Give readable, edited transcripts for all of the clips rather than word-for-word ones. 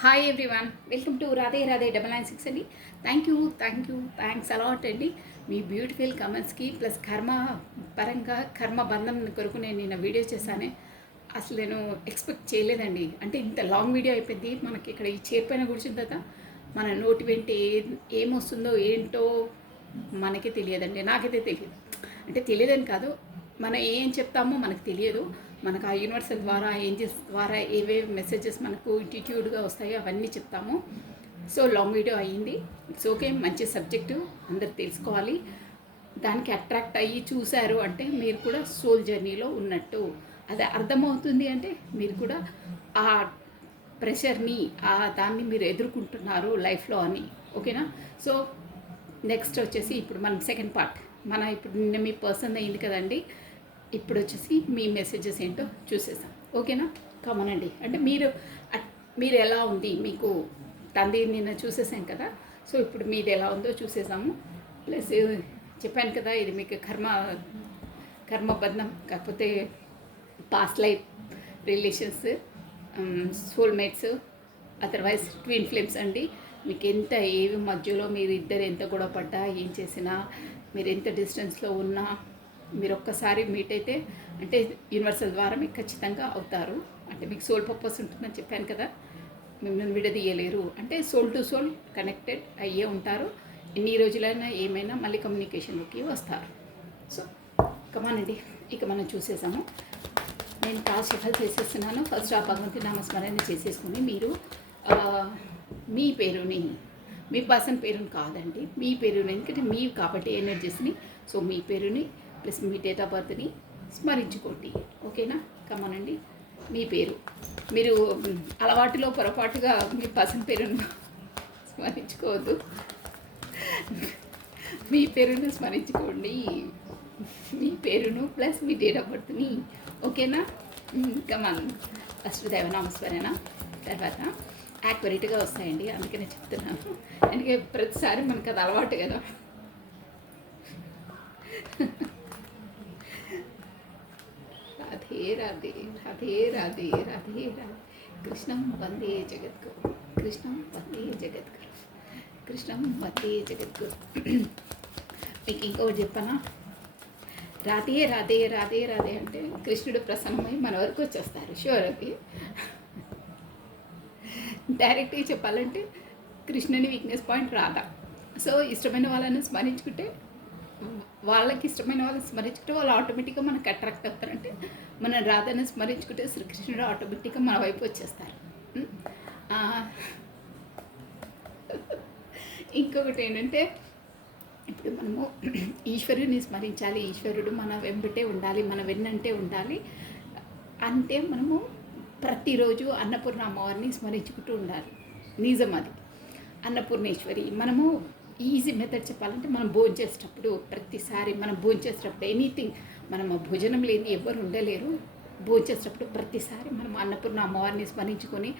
Hi everyone, welcome to Radhe Radhe 996 అండి. Thanks a lot అండి. మీ beautiful కమెంట్స్కి plus కర్మ పరంగా కర్మ బంధం కొరకు నేను నిన్న వీడియో చేశానే. అసలు నేను ఎక్స్పెక్ట్ చేయలేదండి. అంటే ఇంత లాంగ్ వీడియో అయిపోయింది. మనకి ఇక్కడ ఈ చైర్ పైన కూర్చున్న తర్వాత మన నోటి వెంట ఏమొస్తుందో ఏంటో మనకే తెలియదండి. నాకైతే తెలియదు. అంటే తెలియదని కాదు, మనం ఏం చెప్తామో మనకు తెలియదు. మనకు ఆ యూనివర్సల్ ద్వారా ఏంజెస్ ద్వారా ఏవేవి మెసేజెస్ మనకు ఇంటిట్యూడ్గా వస్తాయో అవన్నీ చెప్తాము. సో లాంగ్ వీడియో అయ్యింది. ఇట్స్ ఓకే, మంచి సబ్జెక్టు, అందరు తెలుసుకోవాలి. దానికి అట్రాక్ట్ అయ్యి చూశారు అంటే మీరు కూడా సోల్ జర్నీలో ఉన్నట్టు అది అర్థమవుతుంది. అంటే మీరు కూడా ఆ ప్రెషర్ని దాన్ని మీరు ఎదుర్కొంటున్నారు లైఫ్లో అని. ఓకేనా? సో నెక్స్ట్ వచ్చేసి ఇప్పుడు మనం సెకండ్ పార్ట్. ఇప్పుడు నిన్న మీ పర్సన్ అయింది కదండి. ఇప్పుడు వచ్చేసి మీ మెసేజెస్ ఏంటో చూసేసాం. ఓకేనా? కామనండి. అంటే మీరు ఎలా ఉంది, మీకు తండ్రి నిన్న చూసేసాం కదా. సో ఇప్పుడు మీది ఎలా ఉందో చూసేసాము. ప్లస్ చెప్పాను కదా, ఇది మీకు కర్మబంధం కాకపోతే past life relations, soulmates, otherwise twin flames అండి. మీకు ఎంత ఏవి మధ్యలో మీరు ఇద్దరు ఎంత గొడవ పడ్డా, ఏం చేసినా, మీరు ఎంత డిస్టెన్స్లో ఉన్నా, మీరు ఒక్కసారి మీట్ అయితే అంటే యూనివర్సల్ ద్వారా మీకు ఖచ్చితంగా అవుతారు. అంటే మీకు సోల్ పర్పస్ ఉంటుందని చెప్పాను కదా. మిమ్మల్ని విడదీయలేరు. అంటే సోల్ టు సోల్ కనెక్టెడ్ అయ్యే ఉంటారు. ఎన్ని రోజులైనా ఏమైనా మళ్ళీ కమ్యూనికేషన్లోకి వస్తారు. సో కమానండి, ఇక మనం చూసేసాము. నేను కాల్ షఫల్ చేసేస్తున్నాను. ఫస్ట్ ఆ భగవంతి నామస్మరణ చేసేసుకుని మీరు మీ పేరుని, మీ పర్సన్ పేరుని కాదండి, మీ పేరుని, ఎందుకంటే మీ కాబట్టి ఎనర్జీస్ని. సో మీ పేరుని ప్లస్ మీ డేట్ ఆఫ్ బర్త్ని స్మరించుకోండి. ఓకేనా? కమనండి. మీ పేరు మీరు అలవాటులో పొరపాటుగా మీ పర్సన్ పేరును స్మరించుకోవద్దు. మీ పేరును స్మరించుకోండి. మీ పేరును ప్లస్ మీ డేట్ ఆఫ్ బర్త్ని. ఓకేనా? కమన్. ఫస్ట్ దైవనామస్మరణ, తర్వాత యాక్యురేట్గా వస్తాయండి. అందుకనే చెప్తున్నాను. ఎందుకంటే ప్రతిసారి మనకు అది అలవాటు కదా. రాధే రాధే రాధే రాధే రాధే రాధే. కృష్ణం వందే జగద్గురు, కృష్ణం వందే జగద్గురు, కృష్ణం వందే జగద్గురు. మీకు ఇంకొకటి చెప్పనా? రాధే రాధే రాధే రాధే అంటే కృష్ణుడు ప్రసన్నమై మన వరకు వచ్చేస్తారు. షూర్. అది డైరెక్ట్గా చెప్పాలంటే కృష్ణుని వీక్నెస్ పాయింట్ రాధ. సో ఇష్టమైన వాళ్ళని స్మరించుకుంటే, వాళ్ళకి ఇష్టమైన వాళ్ళని స్మరించుకుంటే వాళ్ళు ఆటోమేటిక్గా మనకు అట్రాక్ట్ అవుతారంటే, మన రాధని స్మరించుకుంటే శ్రీకృష్ణుడు ఆటోమేటిక్గా మన వైపు వచ్చేస్తారు. ఇంకొకటి ఏంటంటే, ఇప్పుడు మనము ఈశ్వరుని స్మరించాలి. ఈశ్వరుడు మన వెంబటే ఉండాలి, మన వెన్నంటే ఉండాలి. అంటే మనము ప్రతిరోజు అన్నపూర్ణ అమ్మవారిని స్మరించుకుంటూ ఉండాలి. నిజం అది. అన్నపూర్ణేశ్వరి. మనము ఈజీ మెథడ్ చెప్పాలంటే, మనం భోంచేసేటప్పుడు, ప్రతిసారి మనం భోంచేసేటప్పుడు ఎనీథింగ్, మనం భోజనం లేని ఎవ్వరు ఉండలేరు. భోంచేసేటప్పుడు ప్రతిసారి మనం అన్నపూర్ణ అమ్మవారిని స్మరించుకొని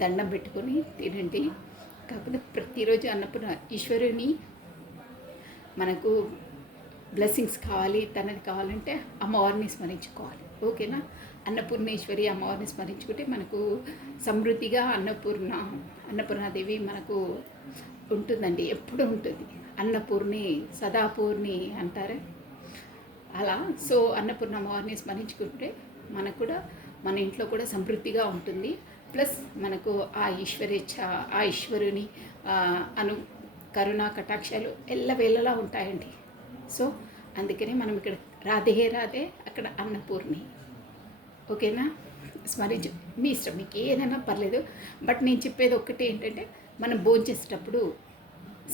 దండం పెట్టుకొని తినండి. కాకపోతే ప్రతిరోజు అన్నపూర్ణ ఈశ్వరుని మనకు బ్లెస్సింగ్స్ కావాలి, తనది కావాలంటే అమ్మవారిని స్మరించుకోవాలి. ఓకేనా? అన్నపూర్ణేశ్వరి అమ్మవారిని స్మరించుకుంటే మనకు సమృద్ధిగా అన్నపూర్ణాదేవి మనకు ఉంటుందండి. ఎప్పుడు ఉంటుంది. అన్నపూర్ణి సదాపూర్ణి అంటారే అలా. సో అన్నపూర్ణ అమ్మవారిని స్మరించుకుంటే మనకు కూడా మన ఇంట్లో కూడా సమృద్ధిగా ఉంటుంది. ప్లస్ మనకు ఆ ఈశ్వరేచ్ఛ, ఆ ఈశ్వరుని కరుణా కటాక్షాలు ఎల్లవేళలా ఉంటాయండి. సో అందుకని మనం ఇక్కడ రాధే రాధే, అక్కడ అన్నపూర్ణి. ఓకేనా? స్మరించు. మీ ఇష్టం, మీకు ఏదైనా పర్లేదు. బట్ నేను చెప్పేది ఒక్కటే ఏంటంటే, మనం భోంచేసేటప్పుడు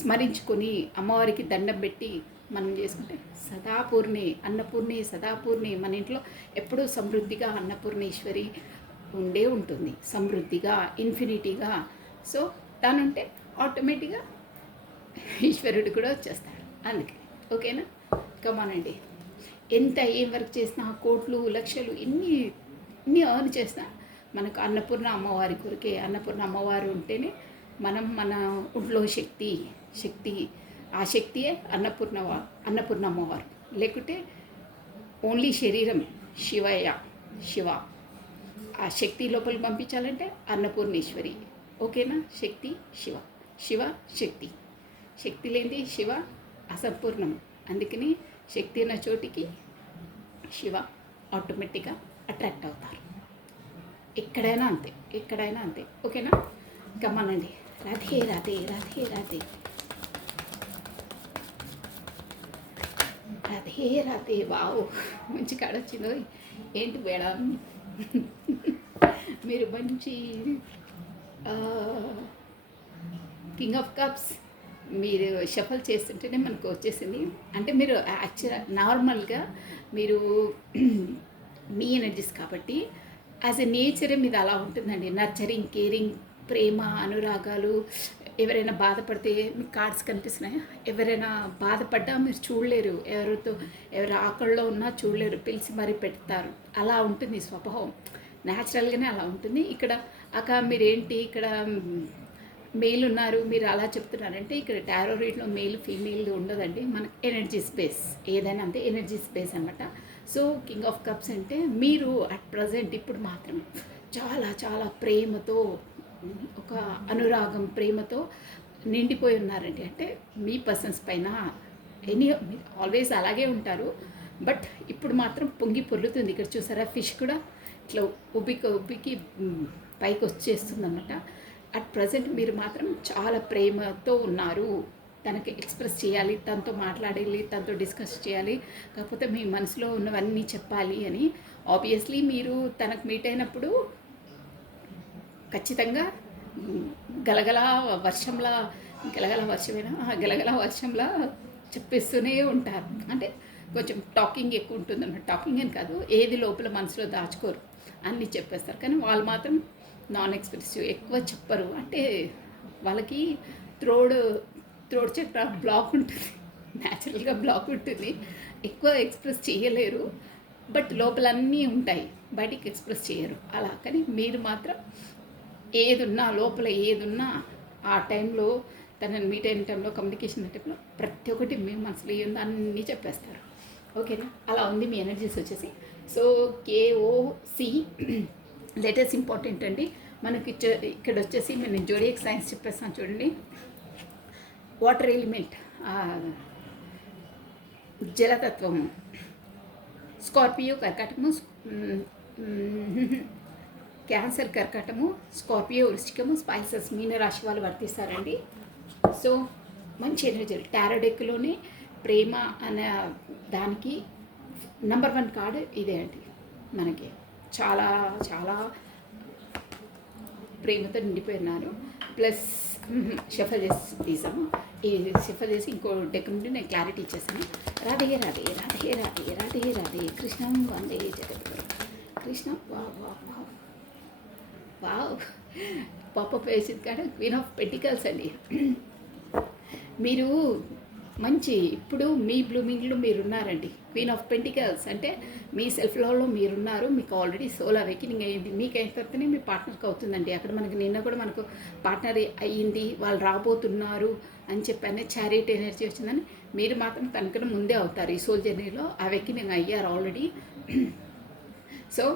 స్మరించుకొని అమ్మవారికి దండం పెట్టి మనం చేసుకుంటే సదాపూర్ణి, అన్నపూర్ణి సదాపూర్ణి మన ఇంట్లో ఎప్పుడూ సమృద్ధిగా అన్నపూర్ణేశ్వరి ఉండే ఉంటుంది. సమృద్ధిగా, ఇన్ఫినిటీగా. సో తనుంటే ఆటోమేటిక్గా ఈశ్వరుడు కూడా వచ్చేస్తాడు. అందుకే. ఓకేనా? కమానండి. ఎంత ఏం వర్క్ చేసినా, కోట్లు లక్షలు ఎన్ని ఎర్న్ చేసినా మనకు అన్నపూర్ణ అమ్మవారి కొరికే. అన్నపూర్ణ అమ్మవారు ఉంటేనే మనం మన ఒంట్లో శక్తి ఆ శక్తియే అన్నపూర్ణ అమ్మవారు. లేకుంటే ఓన్లీ శరీరం శివ ఆ శక్తి లోపలికి పంపించాలంటే అన్నపూర్ణేశ్వరి. ఓకేనా? శక్తి శివ, శివ శక్తి. శక్తి లేనిది శివ అసంపూర్ణం. అందుకని శక్తి ఉన్న చోటికి శివ ఆటోమేటిక్గా అట్రాక్ట్ అవుతారు. ఎక్కడైనా అంతే, ఎక్కడైనా అంతే. ఓకేనా? గమనండి. రాధే రాధే రాధే రాధే రాధే రాధే. వావ్, మంచి కాడ వచ్చిందో. ఏంటి మేడం మీరు మంచి కింగ్ ఆఫ్ కప్స్ మీరు షఫల్ చేస్తుంటేనే మనకు వచ్చేసింది. అంటే మీరు యాక్చువల్ నార్మల్గా మీరు మీ ఎనర్జీస్ కాబట్టి యాజ్ ఎ నేచరే మీద అలా ఉంటుందండి. నర్చరింగ్, కేరింగ్, ప్రేమ, అనురాగాలు. ఎవరైనా బాధపడితే మీకు కార్డ్స్ కనిపిస్తున్నాయా? ఎవరైనా బాధపడ్డా మీరు చూడలేరు, ఎవరి ఆకల్లో ఉన్నా చూడలేరు, పిలిచి మరీ పెడతారు. అలా ఉంటుంది స్వభావం, న్యాచురల్గానే అలా ఉంటుంది. ఇక్కడ మీరేంటి ఇక్కడ మెయిల్ ఉన్నారు, మీరు అలా చెప్తున్నారంటే ఇక్కడ టారో రీడ్లో మెయిల్ ఫీమేల్ ఉండదండి. మనకు ఎనర్జీ స్పేస్ ఏదైనా అంతే, ఎనర్జీ స్పేస్ అనమాట. సో కింగ్ ఆఫ్ కప్స్ అంటే మీరు అట్ ప్రజెంట్ ఇప్పుడు మాత్రం చాలా చాలా ప్రేమతో, ఒక అనురాగం, ప్రేమతో నిండిపోయి ఉన్నారండి. అంటే మీ పర్సన్స్ పైన ఆల్వేస్ అలాగే ఉంటారు, బట్ ఇప్పుడు మాత్రం పొంగి పొర్లుతుంది. ఇక్కడ చూసారా, ఫిష్ కూడా ఇట్లా ఉబ్బికి పైకి వచ్చేస్తుంది అనమాట. అట్ ప్రజెంట్ మీరు మాత్రం చాలా ప్రేమతో ఉన్నారు. తనకి ఎక్స్ప్రెస్ చేయాలి, తనతో మాట్లాడాలి, తనతో డిస్కస్ చేయాలి, కాకపోతే మీ మనసులో ఉన్నవన్నీ చెప్పాలి అని. ఆబ్వియస్లీ మీరు తనకు మీట్ అయినప్పుడు ఖచ్చితంగా గలగల వర్షంలా, గలగల వర్షంలా చెప్పేస్తూనే ఉంటారు. అంటే కొంచెం టాకింగ్ ఎక్కువ ఉంటుంది అన్నమాట. టాకింగ్ అని కాదు, ఏది లోపల మనసులో దాచుకోరు, అన్నీ చెప్పేస్తారు. కానీ వాళ్ళు మాత్రం నాన్ ఎక్స్ప్రెసివ్, ఎక్కువ చెప్పరు. అంటే వాళ్ళకి థ్రోడ్ చక్ర బ్లాక్ ఉంటుంది, న్యాచురల్గా బ్లాక్ ఉంటుంది, ఎక్కువ ఎక్స్ప్రెస్ చేయలేరు. బట్ లోపల అన్నీ ఉంటాయి, బయటికి ఎక్స్ప్రెస్ చేయరు అలా. కానీ మీరు మాత్రం ఏదున్నా, లోపల ఏదున్నా ఆ టైంలో, తనని మీట్ అయిన టైంలో, కమ్యూనికేషన్ టైంలో ప్రతి ఒక్కటి మీ మనసులో ఏందో అన్నీ చెప్పేస్తారు. ఓకేనా? అలా ఉంది మీ ఎనర్జీస్ వచ్చేసి. సో KOC లెటర్స్ ఇంపార్టెంట్ అండి మనకి. ఇక్కడ వచ్చేసి నేను జోడియాక్ సైన్స్ చెప్పేస్తాను చూడండి. వాటర్ ఎలిమెంట్, జలతత్వము, స్కార్పియో కర్కాటకము, క్యాన్సర్ కర్కాటము, స్కార్పియో వృశ్చికము, స్పైసెస్ మీనరాశి వాళ్ళు వర్తిస్తారండి. సో మంచి ఎనర్జీ. టారో డెక్లోనే ప్రేమ అనే దానికి నంబర్ 1 కార్డు ఇదే అండి. మనకి చాలా చాలా ప్రేమతో నిండిపోయినారు. ప్లస్ షఫల్ చేసి తీసాము. ఈ షఫల్ చేసి ఇంకో డెక్ నుండి నేను క్లారిటీ ఇచ్చేసాను. రాధే రాధే రాధే రాధే రాధే రాధే కృష్ణం వందే జగద్గురు కృష్ణం. వావ్ పాపప్ వేసింది కాదు, క్వీన్ ఆఫ్ పెంటికల్స్ అండి. మీరు మంచి ఇప్పుడు మీ బ్లూమింగ్లో మీరున్నారండి. క్వీన్ ఆఫ్ పెంటికల్స్ అంటే మీ సెల్ఫ్ లవ్లో మీరున్నారు. మీకు ఆల్రెడీ సోల్ అవేకినింగ్ అయ్యింది. మీకు అయిన తర్వాతనే మీ పార్ట్నర్కి అవుతుందండి. అక్కడ మనకి నిన్న కూడా మనకు పార్ట్నర్ అయ్యింది, వాళ్ళు రాబోతున్నారు అని చెప్పానే చారిట్ ఎనర్జీ వచ్చిందని. మీరు మాత్రం తనకన్నా ముందే అవుతారు. ఈ సోల్ జర్నీలో అవేకినింగ్ అయ్యారు ఆల్రెడీ. సో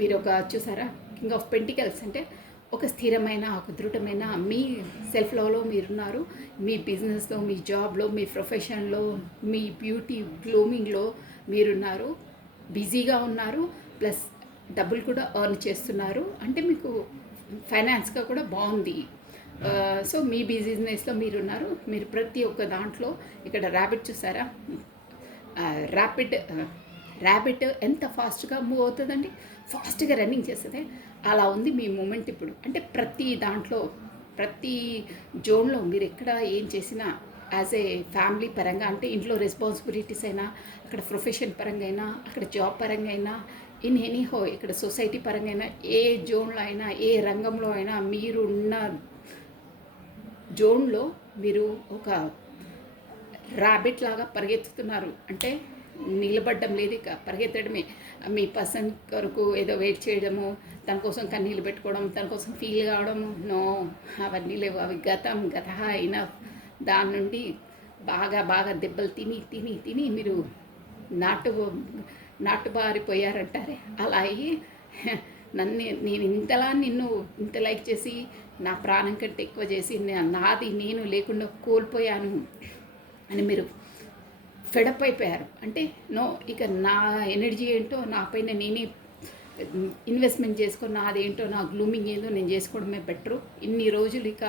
మీరు ఒక చూసారా, కింగ్ ఆఫ్ పెంటికల్స్ అంటే ఒక స్థిరమైన, ఒక దృఢమైన మీ సెల్ఫ్ లవ్లో మీరున్నారు. మీ బిజినెస్లో, మీ జాబ్లో, మీ ప్రొఫెషన్లో, మీ బ్యూటీ గ్లోమింగ్లో మీరున్నారు. బిజీగా ఉన్నారు, ప్లస్ డబ్బులు కూడా ఎర్న్ చేస్తున్నారు. అంటే మీకు ఫైనాన్స్గా కూడా బాగుంది. సో మీ బిజినెస్లో మీరున్నారు. మీరు ప్రతి ఒక్క దాంట్లో ఇక్కడ ర్యాబిట్ చూసారా, ర్యాబిట్ ఎంత ఫాస్ట్గా మూవ్ అవుతుందండి, ఫాస్ట్గా రన్నింగ్ చేస్తుంది. అలా ఉంది మీ మూమెంట్ ఇప్పుడు. అంటే ప్రతి దాంట్లో, ప్రతి జోన్లో మీరు ఎక్కడ ఏం చేసినా యాజ్ ఏ ఫ్యామిలీ పరంగా, అంటే ఇంట్లో రెస్పాన్సిబిలిటీస్ అయినా, అక్కడ ప్రొఫెషన్ పరంగా అయినా, అక్కడ జాబ్ పరంగా అయినా, ఇన్ ఎనీహో ఇక్కడ సొసైటీ పరంగా అయినా, ఏ జోన్లో అయినా, ఏ రంగంలో అయినా మీరు ఉన్న జోన్లో మీరు ఒక ర్యాబిట్ లాగా పరిగెత్తుతున్నారు. అంటే నిలబడ్డం లేదు, ఇక పరిగెత్తడమే. మీ పర్సన్ కొరకు ఏదో వెయిట్ చేయడము, తన కోసం కన్నీళ్ళు పెట్టుకోవడం, తన కోసం ఫీల్ కావడం, నో, అవన్నీ లేవు. అవి గత అయినా దాని నుండి బాగా దెబ్బలు తిని మీరు నాటుబారిపోయారంటారే, అలా అయ్యి నేను ఇంతలా నిన్ను ఇంత లైక్ చేసి నా ప్రాణం కంటే ఎక్కువ చేసి నాది నేను లేకుండా కోల్పోయాను అని మీరు ఫెడప్ అయిపోయారు అంటే నో, ఇక నా ఎనర్జీ ఏంటో నా పైన నేనే ఇన్వెస్ట్మెంట్ చేసుకొని నాదేంటో నా గ్లూమింగ్ ఏందో నేను చేసుకోవడమే బెటరు. ఇన్ని రోజులు ఇక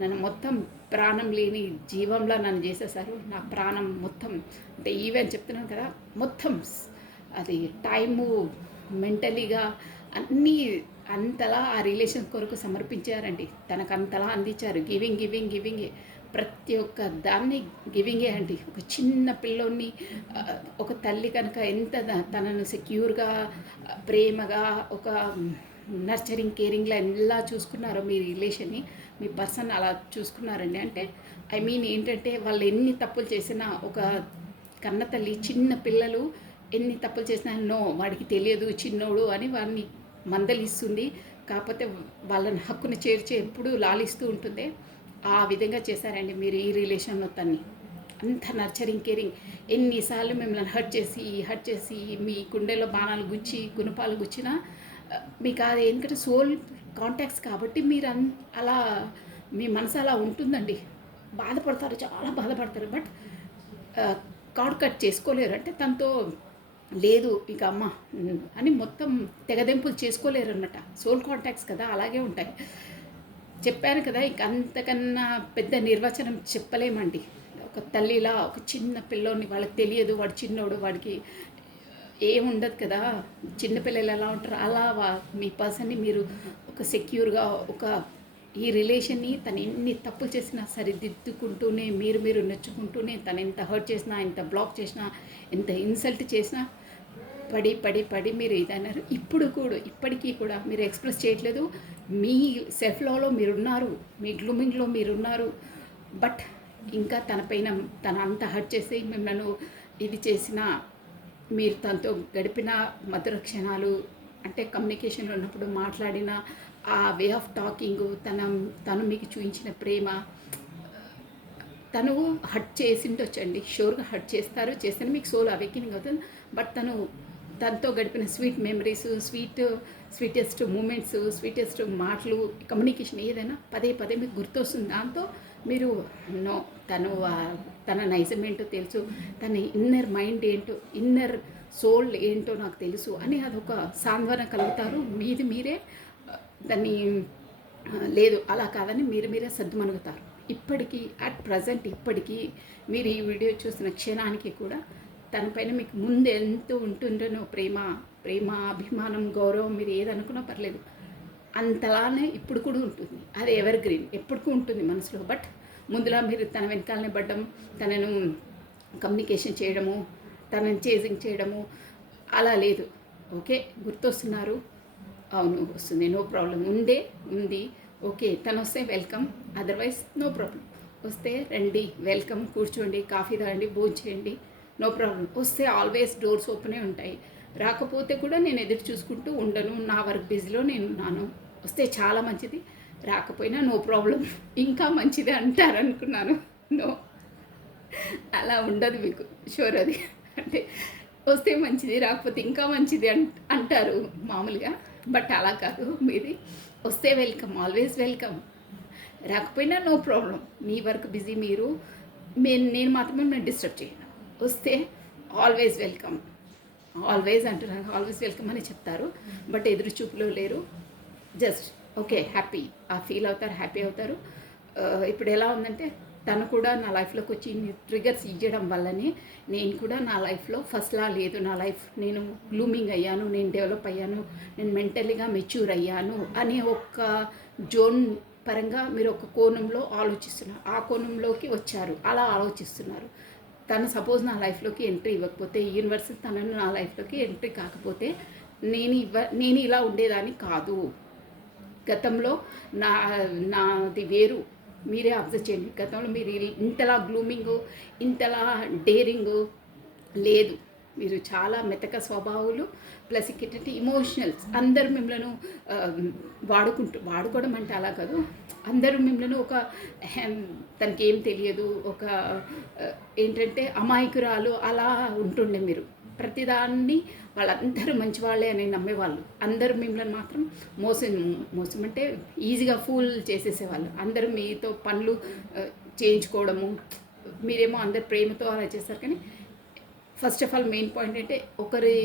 నన్ను మొత్తం ప్రాణం లేని జీవంలా నన్ను చేసేసారు. నా ప్రాణం మొత్తం అంటే ఈవెన్ చెప్తున్నాను కదా, మొత్తం అది టైము మెంటలీగా అన్నీ అంతలా ఆ రిలేషన్ కొరకు సమర్పించారండి. తనకు అంతలా అందించారు. గివింగ్ ప్రతి ఒక్క దాన్ని గివింగే అండి. ఒక చిన్న పిల్లోని ఒక తల్లి కనుక ఎంత తనను సెక్యూర్గా ప్రేమగా ఒక నర్చరింగ్ కేరింగ్లా ఎలా చూసుకున్నారో మీ రిలేషన్ని, మీ పర్సన్ అలా చూసుకున్నారండి. అంటే ఐ మీన్ ఏంటంటే వాళ్ళు ఎన్ని తప్పులు చేసినా ఒక కన్న తల్లి చిన్న పిల్లలు ఎన్ని తప్పులు చేసినా నో వాడికి తెలియదు చిన్నోడు అని వాడిని మందలిస్తుంది. కాకపోతే వాళ్ళని హక్కును చేర్చి ఎప్పుడూ లాలిస్తూ ఉంటుంది. ఆ విధంగా చేశారండి మీరు ఈ రిలేషన్లో తన్ని. అంత నర్చరింగ్ కేరింగ్. ఎన్నిసార్లు మిమ్మల్ని హర్ట్ చేసి మీ గుండెలో బాణాలు గుచ్చి గుణపాలు గుచ్చినా మీకు అది ఎందుకంటే సోల్ కాంటాక్ట్స్ కాబట్టి మీరు అలా మీ మనసు అలా ఉంటుందండి. బాధపడతారు, చాలా బాధపడతారు. బట్ కార్డ్ కట్ చేసుకోలేరు. అంటే తనతో లేదు ఇక అమ్మ అని మొత్తం తెగదెంపులు చేసుకోలేరు అనమాట. సోల్ కాంటాక్ట్స్ కదా, అలాగే ఉంటాయి. చెప్పాను కదా, ఇక అంతకన్నా పెద్ద నిర్వచనం చెప్పలేమండి. ఒక తల్లిలా ఒక చిన్న పిల్లోని వాళ్ళకి తెలియదు, వాడు చిన్నోడు, వాడికి ఏముండదు కదా. చిన్నపిల్లలు ఎలా ఉంటారు అలా మీ పర్సన్ని మీరు ఒక సెక్యూర్గా ఒక ఈ రిలేషన్ని తను ఎన్ని తప్పులు చేసినా సరిదిద్దుకుంటూనే మీరు నొచ్చుకుంటూనే తను ఎంత హర్ట్ చేసినా, ఎంత బ్లాక్ చేసినా, ఎంత ఇన్సల్ట్ చేసినా పడి మీరు ఇదన్నారు. ఇప్పటికీ కూడా మీరు ఎక్స్ప్రెస్ చేయట్లేదు. మీ సెల్ఫ్ లవ్లో మీరున్నారు, మీ గ్లూమింగ్లో మీరున్నారు. బట్ ఇంకా తన అంత హర్ట్ చేసి మిమ్మల్ని ఇది చేసిన, మీరు తనతో గడిపిన మధుర క్షణాలు అంటే కమ్యూనికేషన్లో ఉన్నప్పుడు మాట్లాడిన ఆ వే ఆఫ్ టాకింగ్, తను మీకు చూపించిన ప్రేమ, తను హర్ట్ చేసిండొచ్చండి. షూర్గా హర్ట్ చేస్తే మీకు సోల్ అవేకినింగ్ అవుతుంది. బట్ తనతో గడిపిన sweet memories, sweetest moments, sweetest మాటలు, కమ్యూనికేషన్ ఏదైనా పదే మీకు గుర్తొస్తుంది. దాంతో మీరు నో తన నైజం ఏంటో తెలుసు, తన ఇన్నర్ మైండ్ ఏంటో, ఇన్నర్ సోల్ ఏంటో నాకు తెలుసు అని అదొక సాంత్వన కలుగుతారు. మీరే దాన్ని లేదు అలా కాదని మీరే సర్దుమణుగుతారు. ఇప్పటికీ అట్ ప్రజెంట్ మీరు ఈ వీడియో చూసిన క్షణానికి కూడా తనపైన మీకు ముందు ఎంత ఉంటుండనో ప్రేమ అభిమానం, గౌరవం, మీరు ఏదనుకున్నా పర్లేదు, అంతలానే ఇప్పుడు కూడా ఉంటుంది. అది ఎవర్ గ్రీన్, ఎప్పటికీ ఉంటుంది మనసులో. బట్ ముందులా మీరు తన వెనకాలనే పడ్డం, తనను కమ్యూనికేషన్ చేయడము, తనని చేజింగ్ చేయడము అలా లేదు. ఓకే, గుర్తొస్తున్నారు, అవును వస్తుంది, నో ప్రాబ్లం, ఉంది ఓకే, తను వస్తే వెల్కమ్, అదర్వైజ్ నో ప్రాబ్లం. వస్తే రండి, వెల్కమ్, కూర్చోండి, కాఫీ తాగండి, భోజనం చేయండి, నో ప్రాబ్లం. వస్తే ఆల్వేస్ డోర్స్ ఓపెనే ఉంటాయి. రాకపోతే కూడా నేను ఎదురు చూసుకుంటూ ఉండను, నా వర్క్ బిజీలో నేను ఉన్నాను. వస్తే చాలా మంచిది, రాకపోయినా నో ప్రాబ్లం, ఇంకా మంచిది అంటారనుకున్నాను. నో, అలా ఉండదు మీకు, షూర్ అది. అంటే వస్తే మంచిది, రాకపోతే ఇంకా మంచిది అంటారు మామూలుగా. బట్ అలా కాదు మీది. వస్తే వెల్కమ్, ఆల్వేస్ వెల్కమ్, రాకపోయినా నో ప్రాబ్లం. మీ వర్క్ బిజీ, నేను మాత్రమే నేను డిస్టర్బ్ చేయను. వస్తే ఆల్వేస్ వెల్కమ్, ఆల్వేస్ అంటున్నారు, ఆల్వేస్ వెల్కమ్ అని చెప్తారు. బట్ ఎదురు చూపులో లేరు, జస్ట్ ఓకే హ్యాపీ ఫీల్ అవుతారు, హ్యాపీ అవుతారు. ఇప్పుడు ఎలా ఉందంటే తను కూడా నా లైఫ్లోకి వచ్చి ట్రిగర్స్ ఇవ్వడం వల్లనే నేను కూడా నా లైఫ్లో ఫస్ట్లా లేదు. నా లైఫ్ నేను గ్లూమింగ్ అయ్యాను, నేను డెవలప్ అయ్యాను, నేను మెంటలీగా మెచ్యూర్ అయ్యాను అనే ఒక జోన్ పరంగా మీరు ఒక కోణంలో ఆలోచిస్తున్నారు. ఆ కోణంలోకి వచ్చారు, అలా ఆలోచిస్తున్నారు. తను సపోజ్ నా లైఫ్లోకి ఎంట్రీ ఇవ్వకపోతే, యూనివర్స్ తనను నా లైఫ్లోకి ఎంట్రీ కాకపోతే నేను ఇలా ఉండేదాన్ని కాదు. గతంలో నాది వేరు. మీరే అబ్జర్వ్ చేయండి, గతంలో మీరు ఇంతలా గ్లూమింగ్, ఇంతలా డేరింగ్ లేదు. మీరు చాలా మెతక స్వభావాలు, ప్లస్ ఏంటంటే ఇమోషనల్స్. అందరూ మిమ్మల్ని వాడుకోవడం అంటే అలా కాదు, అందరూ మిమ్మల్ని ఒక తనకి ఏం తెలియదు, ఒక ఏంటంటే అమాయకురాలు అలా ఉంటుండే మీరు. ప్రతిదాన్ని వాళ్ళందరూ మంచివాళ్ళే అని నమ్మేవాళ్ళు. అందరూ మిమ్మల్ని మాత్రం మోసం మోసం అంటే ఈజీగా ఫూల్ చేసేసేవాళ్ళు. అందరూ మీతో పనులు చేయించుకోవడము, మీరేమో అందరు ప్రేమతో అలా చేస్తారు. కానీ first of all main point అంటే ఒకరి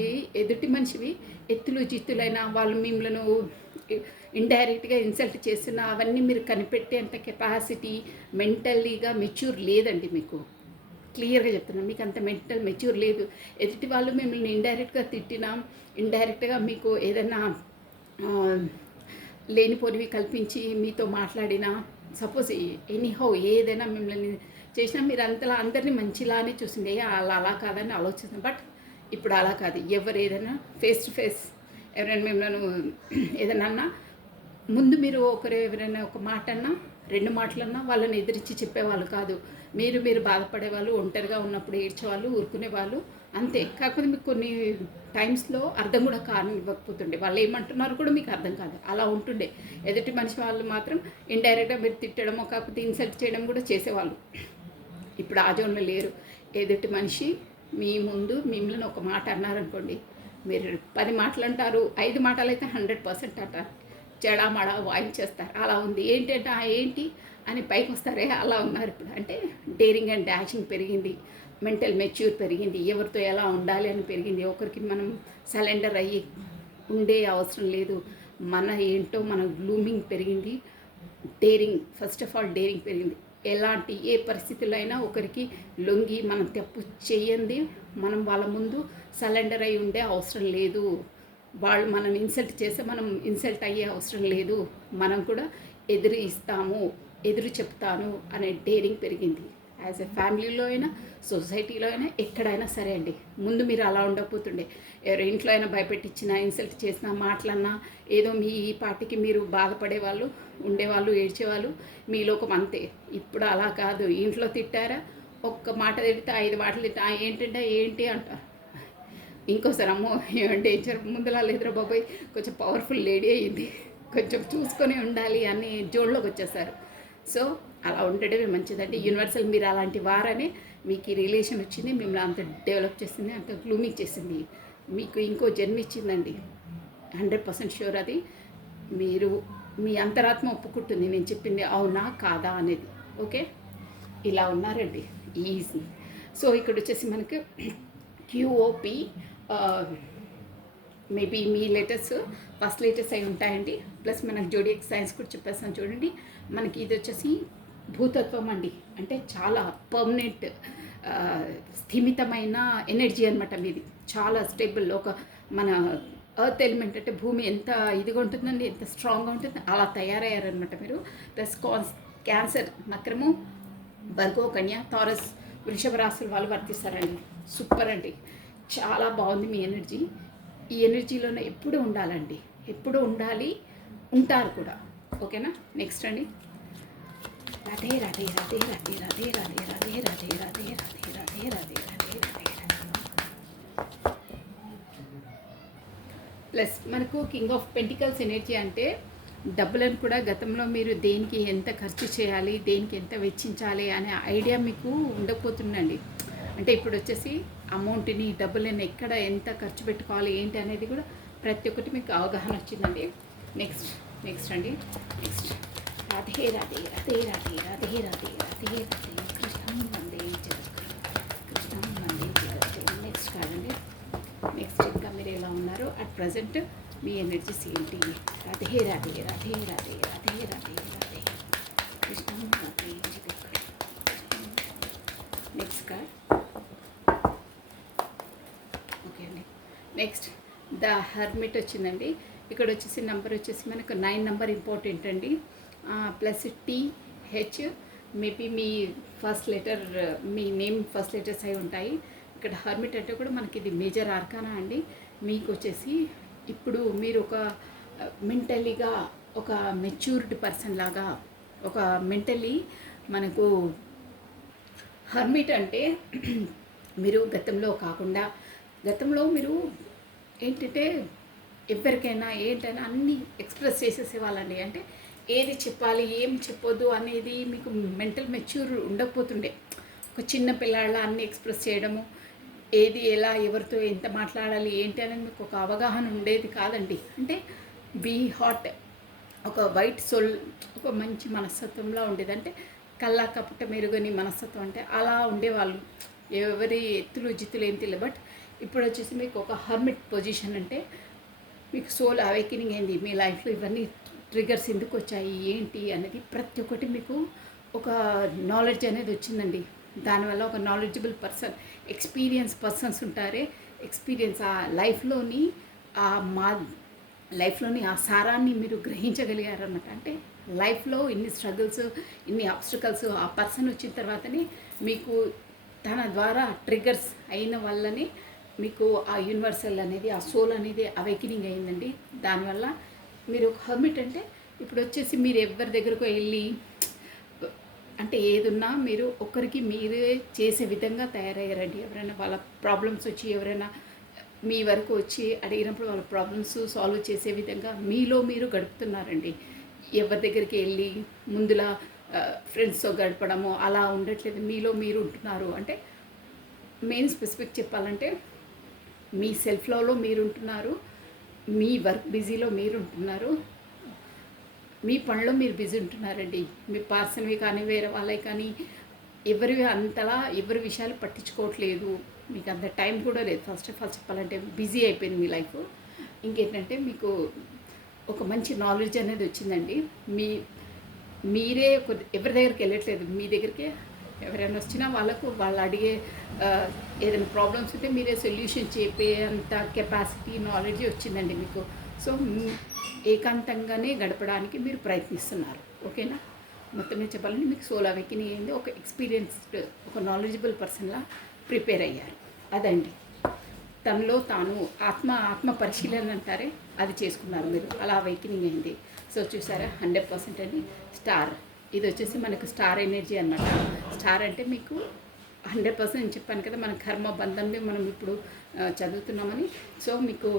ఎదుటి మనిషివి ఎత్తులు జిత్తులైనా వాళ్ళు మిమ్మల్ని ఇండైరెక్ట్గా ఇన్సల్ట్ చేస్తున్నా అవన్నీ మీరు కనిపెట్టేంత కెపాసిటీ మెంటల్లీగా మెచ్యూర్ లేదండి మీకు. క్లియర్గా చెప్తున్నాను, మీకు అంత మెంటల్ మెచ్యూర్ లేదు. ఎదుటి వాళ్ళు మిమ్మల్ని ఇండైరెక్ట్గా తిట్టినా, ఇండైరెక్ట్గా మీకు ఏదైనా లేనిపోనివి కల్పించి మీతో మాట్లాడినా, సపోజ్ ఎనీహౌ ఏదైనా మిమ్మల్ని చేసినా మీరు అంతలా అందరినీ మంచిలానే చూసింది, అలా కాదని ఆలోచిస్తాం. బట్ ఇప్పుడు అలా కాదు. ఎవరు ఏదైనా ఫేస్ టు ఫేస్ ఎవరైనా మిమ్మల్ని ఏదైనా అన్నా ముందు మీరు ఎవరైనా ఒక మాట అన్నా 2 మాటలన్నా వాళ్ళని ఎదిరించి చెప్పేవాళ్ళు కాదు. మీరు బాధపడేవాళ్ళు, ఒంటరిగా ఉన్నప్పుడు ఏడ్చేవాళ్ళు, ఊరుకునేవాళ్ళు అంతే. కాకపోతే మీకు కొన్ని టైమ్స్లో అర్థం కూడా కానివ్వకపోతుండే, వాళ్ళు ఏమంటున్నారు కూడా మీకు అర్థం కాదు, అలా ఉంటుండే. ఎదుటి మనిషి వాళ్ళు మాత్రం ఇండైరెక్ట్గా మీరు తిట్టడమో కాకపోతే ఇన్సల్ట్ చేయడం కూడా చేసేవాళ్ళు. ఇప్పుడు ఆ జోన్లో లేరు. ఎదుటి మనిషి మీ ముందు మిమ్మల్ని ఒక మాట అన్నారనుకోండి, మీరు 10 మాటలు అంటారు, 5 మాటలు అయితే 100% అంటారు, చెడామడా వాయించేస్తారు. అలా ఉంది. ఏంటంటే ఏంటి అని పైకి వస్తారే, అలా ఉన్నారు ఇప్పుడు. అంటే డేరింగ్ అండ్ డాషింగ్ పెరిగింది, మెంటల్ మెచ్యూర్ పెరిగింది, ఎవరితో ఎలా ఉండాలి అని పెరిగింది. ఒకరికి మనం సరెండర్ అయ్యి ఉండే అవసరం లేదు. మన ఏంటో మన గ్లూమింగ్ పెరిగింది. Daring, first of all daring పెరిగింది. ఎలాంటి ఏ పరిస్థితుల్లో అయినా ఒకరికి లొంగి మనం తప్పు చేయండి, మనం వాళ్ళ ముందు సరెండర్ అయి ఉండే అవసరం లేదు. వాళ్ళు మనం ఇన్సల్ట్ చేస్తే మనం ఇన్సల్ట్ అయ్యే అవసరం లేదు. మనం కూడా ఎదురు ఇస్తాము, ఎదురు చెప్తాను అనే డేరింగ్ పెరిగింది. యాజ్ ఎ ఫ్యామిలీలో అయినా, సొసైటీలో అయినా, ఎక్కడైనా సరే అండి. ముందు మీరు అలా ఉండకపోతుండే. ఎవరి ఇంట్లో అయినా భయపెట్టించినా, ఇన్సల్ట్ చేసినా, మాటలన్నా ఏదో మీ పార్టీకి మీరు బాధపడేవాళ్ళు, ఉండేవాళ్ళు, ఏడ్చేవాళ్ళు, మీ లోకం అంతే. ఇప్పుడు అలా కాదు. ఇంట్లో తిట్టారా, ఒక్క మాట తిడితే 5 మాటలు తిట్టా, ఏంటంటే ఏంటి అంటారు. ఇంకోసారి అమ్మో డేంజర్, ముందులా లేదురా బాబాయ్, కొంచెం పవర్ఫుల్ లేడీ అయ్యింది, కొంచెం చూసుకొని ఉండాలి అని జోడ్లోకి వచ్చేసారు. సో అలా ఉండడమే మంచిదండి. యూనివర్సల్ మీరు అలాంటి వారనే మీకు ఈ రిలేషన్ వచ్చింది, మిమ్మల్ని అంత డెవలప్ చేసింది, అంత గ్లూమింగ్ చేసింది, మీకు ఇంకో జన్మ ఇచ్చిందండి. 100% షూర్. అది మీరు మీ అంతరాత్మ ఒప్పుకుంటుంది నేను చెప్పింది అవునా కాదా అనేది. ఓకే, ఇలా ఉన్నారండి ఈజీ. సో ఇక్కడ వచ్చేసి మనకి QOP మేబీ మీ లెటర్స్ ఫస్ట్ లెటర్స్ అయి ఉంటాయండి. ప్లస్ మనకు జోడియాక్ సైన్స్ కూడా చెప్పేస్తాను చూడండి. మనకి ఇది వచ్చేసి భూతత్వం అండి, అంటే చాలా పర్మనెంట్ స్థిమితమైన ఎనర్జీ అనమాట మీది. చాలా స్టేబుల్. ఒక మన ఎర్త్ ఎలిమెంట్ అంటే భూమి ఎంత ఇదిగా ఉంటుందండి, ఎంత స్ట్రాంగ్గా ఉంటుంది, అలా తయారయ్యారనమాట మీరు. ప్లస్ క్యాన్సర్, మకరము, భర్గో, కన్య, టారస్, వృషభ రాశుల వాళ్ళు వర్తిస్తారండి. సూపర్ అండి, చాలా బాగుంది మీ ఎనర్జీ. ఈ ఎనర్జీలోనే ఎప్పుడు ఉండాలండి, ఎప్పుడు ఉండాలి, ఉంటారు కూడా. ఓకేనా. నెక్స్ట్ అండి, రాధే రాధే రాధే రాధే రాధే రాధే రాధే రాధే రాధే రాధే రాధే రాధే రాధే రాధే. ప్లస్ మనకు కింగ్ ఆఫ్ పెంటికల్స్ ఎనర్జీ అంటే డబ్బులను కూడా గతంలో మీరు దేనికి ఎంత ఖర్చు చేయాలి, దేనికి ఎంత వెచ్చించాలి అనే ఐడియా మీకు ఉండకపోతుందండి. అంటే ఇప్పుడు వచ్చేసి అమౌంట్ని, డబ్బులను ఎక్కడ ఎంత ఖర్చు పెట్టుకోవాలి ఏంటి అనేది కూడా ప్రతి ఒక్కటి మీకు అవగాహన వచ్చిందండి. నెక్స్ట్ అండి, నెక్స్ట్ రాధే రాధే రాధే రాధే రాధే రాధే రాధే రాధే కృష్ణం వందే జగద్గురు, కృష్ణం వందే జగద్గురు. నెక్స్ట్ కాదండి, నెక్స్ట్ ఇంకా మీరు ఎలా ఉన్నారో అట్ ప్రజెంట్ మీ ఎనర్జీస్ ఏంటి. రాధే రాధే రాధే రాధే రాధే రాధే రాధే కృష్ణం వందే జగద్గురు. Next card. ఓకే అండి, నెక్స్ట్ ద హర్మిట్ వచ్చిందండి. ఇక్కడ వచ్చేసి నెంబర్ వచ్చేసి మనకు 9 నెంబర్ ఇంపార్టెంట్ అండి. ప్లస్ TH, మేబీ మీ ఫస్ట్ లెటర్, మీ నేమ్ ఫస్ట్ లెటర్స్ అయి ఉంటాయి. ఇక్కడ హర్మిట్ అంటే కూడా మనకి ఇది మేజర్ ఆర్కానా అండి. మీకు వచ్చేసి ఇప్పుడు మీరు ఒక మెంటలీగా ఒక మెచ్యూర్డ్ పర్సన్ లాగా, ఒక మెంటలీ మనకు హర్మిట్ అంటే మీరు గతంలో కాకుండా, గతంలో మీరు ఏంటంటే ఎవరికైనా ఏంటైనా అన్నీ ఎక్స్ప్రెస్ చేసేసేవాళ్ళండి. అంటే ఏది చెప్పాలి, ఏం చెప్పొద్దు అనేది మీకు మెంటల్ మెచ్యూర్ ఉండకపోతుండే. ఒక చిన్న పిల్లాళ్ళ అన్నీ ఎక్స్ప్రెస్ చేయడము, ఏది ఎలా ఎవరితో ఎంత మాట్లాడాలి ఏంటి అనేది మీకు ఒక అవగాహన ఉండేది కాదండి. అంటే బీ హాట్ ఒక వైట్ సోల్, ఒక మంచి మనస్తత్వంలా ఉండేది. అంటే కల్లా కపట మెరుగని మనస్తత్వం అంటే అలా ఉండేవాళ్ళు. ఎవరి ఎత్తులు జిత్తులు ఏం తెలియదు. బట్ ఇప్పుడు వచ్చేసి మీకు ఒక హర్మిట్ పొజిషన్ అంటే మీకు సోల్ అవేకెనింగ్ అయింది. మీ లైఫ్లో ఇవన్నీ ట్రిగర్స్ ఎందుకు వచ్చాయి ఏంటి అనేది ప్రతి ఒక్కటి మీకు ఒక నాలెడ్జ్ అనేది వచ్చిందండి. దానివల్ల ఒక నాలెడ్జబుల్ పర్సన్, ఎక్స్పీరియన్స్ పర్సన్స్ ఉంటారే, ఎక్స్పీరియన్స్ ఆ లైఫ్లోని ఆ మా లైఫ్లోని ఆ సారాన్ని మీరు గ్రహించగలిగారన్నమాట. అంటే లైఫ్లో ఇన్ని స్ట్రగుల్స్, ఇన్ని ఆబ్స్టికల్స్ ఆ పర్సన్ వచ్చిన తర్వాతనే మీకు తన ద్వారా ట్రిగర్స్ అయిన వల్లనే మీకు ఆ యూనివర్సల్ అనేది, ఆ సోల్ అనేది అవేకినింగ్ అయిందండి. దానివల్ల మీరు ఒక హర్మిట్ అంటే ఇప్పుడు వచ్చేసి మీరు ఎవరి దగ్గరకు వెళ్ళి అంటే ఏదున్నా మీరు ఒకరికి మీరే చేసే విధంగా తయారయ్యారండి. ఎవరైనా వాళ్ళ ప్రాబ్లమ్స్ వచ్చి ఎవరైనా మీ వరకు వచ్చి అడిగినప్పుడు వాళ్ళ ప్రాబ్లమ్స్ సాల్వ్ చేసే విధంగా మీలో మీరు గడుపుతున్నారండి. ఎవరి దగ్గరికి వెళ్ళి ముందులా ఫ్రెండ్స్తో గడపడము అలా ఉండట్లేదు. మీలో మీరు ఉంటున్నారు. అంటే మెయిన్ స్పెసిఫిక్ చెప్పాలంటే మీ సెల్ఫ్ లవ్లో మీరు ఉంటున్నారు, మీ వర్క్ బిజీలో మీరు ఉంటున్నారు, మీ పనిలో మీరు బిజీ ఉంటున్నారండి. మీ పర్సన్వి కానీ వేరే వాళ్ళవి కానీ ఎవరివి అంతలా ఎవరి విషయాలు పట్టించుకోవట్లేదు. మీకు అంత టైం కూడా లేదు. ఫస్ట్ ఆఫ్ ఆల్ చెప్పాలంటే బిజీ అయిపోయింది మీ లైఫ్. ఇంకేంటంటే మీకు ఒక మంచి నాలెడ్జ్ అనేది వచ్చిందండి. మీరే ఎవరి దగ్గరికి వెళ్ళట్లేదు. మీ దగ్గరికి ఎవరైనా వచ్చినా వాళ్ళు అడిగే ఏదైనా ప్రాబ్లమ్స్ ఉంటే మీరే సొల్యూషన్ చెప్పే అంత కెపాసిటీ నాలెడ్జ్ వచ్చిందండి మీకు. సో ఏకాంతంగానే గడపడానికి మీరు ప్రయత్నిస్తున్నారు. ఓకేనా? మొత్తం మీద చెప్పాలంటే మీకు సోల్ అవేకెనింగ్ అయింది. ఒక ఎక్స్పీరియన్స్డ్, ఒక నాలెడ్జబుల్ పర్సన్లా ప్రిపేర్ అయ్యారు. అదండి తనలో తాను ఆత్మ పరిశీలన అంటారే, అది చేసుకున్నారు మీరు. అలా అవేకెనింగ్ అయింది. సో చూసారా 100% అండి. స్టార్ ఇది వచ్చేసి మనకు స్టార్ ఎనర్జీ అన్నమాట. స్టార్ అంటే మీకు 100% నేను చెప్పాను కదా, మన కర్మ బంధంలో మనం ఇప్పుడు చదువుతున్నామని. సో మీకు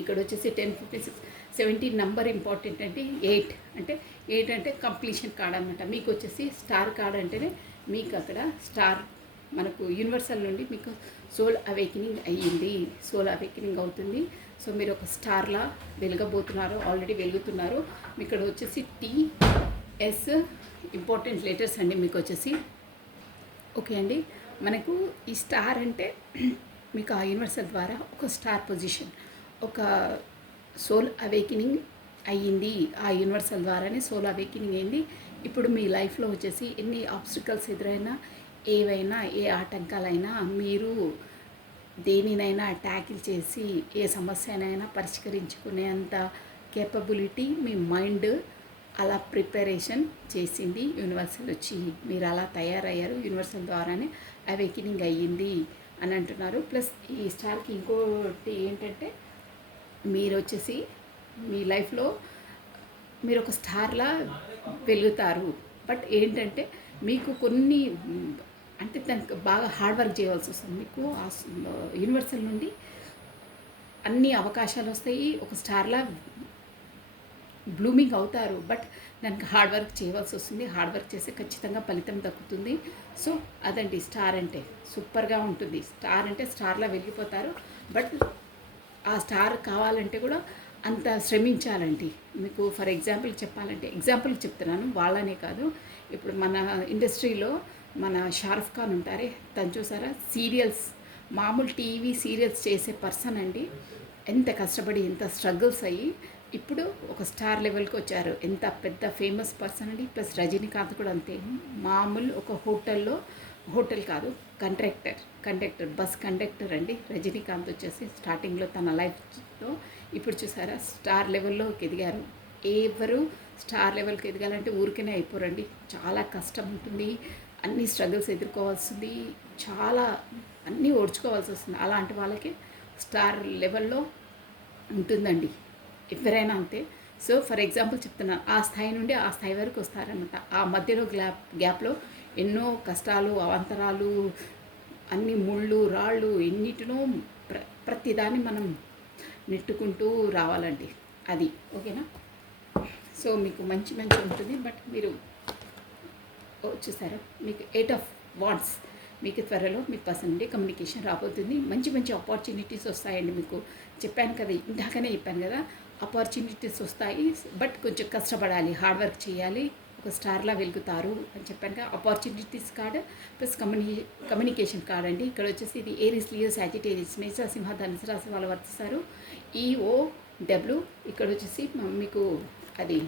ఇక్కడ వచ్చేసి 10, 56, 17 నంబర్ ఇంపార్టెంట్ అంటే 8 అంటే 8 అంటే కంప్లీషన్ కార్డ్ అనమాట. మీకు వచ్చేసి స్టార్ కార్డ్ అంటేనే మీకు అక్కడ స్టార్ మనకు యూనివర్సల్ నుండి మీకు సోల్ అవేకెనింగ్ అయ్యింది, సోల్ అవేకెనింగ్ అవుతుంది. సో మీరు ఒక స్టార్లా వెలగబోతున్నారు, ఆల్రెడీ వెలుగుతున్నారు. ఇక్కడ వచ్చేసి TS ఇంపార్టెంట్ లెటర్స్ అండి మీకు వచ్చేసి. ఓకే అండి, మనకు ఈ స్టార్ అంటే మీకు ఆ యూనివర్సల్ ద్వారా ఒక స్టార్ పొజిషన్, ఒక సోల్ అవేకెనింగ్ అయ్యింది. ఆ యూనివర్సల్ ద్వారానే సోల్ అవేకెనింగ్ అయింది. ఇప్పుడు మీ లైఫ్లో వచ్చేసి ఎన్ని ఆబ్స్టికల్స్ ఎదురైనా, ఏవైనా ఏ ఆటంకాలైనా మీరు దేనినైనా ట్యాకిల్ చేసి ఏ సమస్యనైనా పరిష్కరించుకునేంత కేపబిలిటీ మీ మైండ్ అలా ప్రిపరేషన్ చేసింది యూనివర్సల్ వచ్చి. మీరు అలా తయారయ్యారు, యూనివర్సల్ ద్వారానే అవేకెనింగ్ అయ్యింది అని అంటున్నారు. ప్లస్ ఈ స్టార్కి ఇంకోటి ఏంటంటే మీరు వచ్చేసి మీ లైఫ్లో మీరు ఒక స్టార్లా వెలుగుతారు. బట్ ఏంటంటే మీకు కొన్ని అంటే దానికి బాగా హార్డ్ వర్క్ చేయవలసి వస్తుంది. మీకు యూనివర్సల్ నుండి అన్ని అవకాశాలు వస్తాయి, ఒక స్టార్లా బ్లూమింగ్ అవుతారు. బట్ దానికి హార్డ్ వర్క్ చేయవలసి వస్తుంది. హార్డ్ వర్క్ చేస్తే ఖచ్చితంగా ఫలితం దక్కుతుంది. సో అదండి స్టార్ అంటే. సూపర్గా ఉంటుంది. స్టార్ అంటే స్టార్లా వెలిగిపోతారు. బట్ ఆ స్టార్ కావాలంటే కూడా అంత శ్రమించాలండి. మీకు ఫర్ ఎగ్జాంపుల్ చెప్పాలంటే, ఎగ్జాంపుల్ చెప్తున్నాను, వాళ్ళనే కాదు. ఇప్పుడు మన ఇండస్ట్రీలో మన షారుఖ్ ఖాన్ ఉంటారే, తను చూసారా సీరియల్స్, మామూలు టీవీ సీరియల్స్ చేసే పర్సన్ అండి. ఎంత కష్టపడి ఎంత స్ట్రగుల్స్ అయ్యి ఇప్పుడు ఒక స్టార్ లెవెల్కి వచ్చారు. ఎంత పెద్ద ఫేమస్ పర్సన్ అండి. ప్లస్ రజనీకాంత్ కూడా అంతే. మామూలు ఒక హోటల్ కాదు, కండక్టర్ బస్ కండక్టర్ అండి రజనీకాంత్ వచ్చేసి. స్టార్టింగ్లో తన లైఫ్లో ఇప్పుడు చూసారా స్టార్ లెవెల్లోకి ఎదిగారు. ఎవరు స్టార్ లెవెల్కి ఎదగాలంటే ఊరికనే అయిపోరండి. చాలా కష్టం ఉంటుంది, అన్ని స్ట్రగుల్స్ ఎదుర్కోవాల్సింది, చాలా అన్నీ ఓడ్చుకోవాల్సి వస్తుంది. అలాంటి వాళ్ళకి స్టార్ లెవెల్లో ఉంటుందండి, ఎవరైనా అంతే. సో ఫర్ ఎగ్జాంపుల్ చెప్తున్నాను, ఆ స్థాయి నుండి ఆ స్థాయి వరకు వస్తారనమాట. ఆ మధ్యలో గ్యాప్లో ఎన్నో కష్టాలు, అవాంతరాలు, అన్ని ముళ్ళు రాళ్ళు ఎన్నిటినో ప్రతిదాన్ని మనం నెట్టుకుంటూ రావాలండి. అది ఓకేనా? సో మీకు మంచి ఉంటుంది. బట్ మీరు చూసారా మీకు 8 ఆఫ్ వాండ్స్ మీకు త్వరలో మీ పర్సన్ నుండి కమ్యూనికేషన్ రాబోతుంది. మంచి మంచి ఆపర్చునిటీస్ వస్తాయండి. మీకు చెప్పాను కదా, ఇందాకనే చెప్పాను కదా, ఆపర్చునిటీస్ వస్తాయి. బట్ కొంచెం కష్టపడాలి, హార్డ్ వర్క్ చేయాలి. ఒక స్టార్లా వెలుగుతారు అని చెప్పాను కదా. Opportunities card plus communication card అండి. ఇక్కడ వచ్చేసి ఇది ఏరిస్, లియో, సాజిటేరియస్, మేష, సింహ, ధనుసు రాశి వాళ్ళు వర్తిస్తారు. EOW ఇక్కడ వచ్చేసి మీకు అది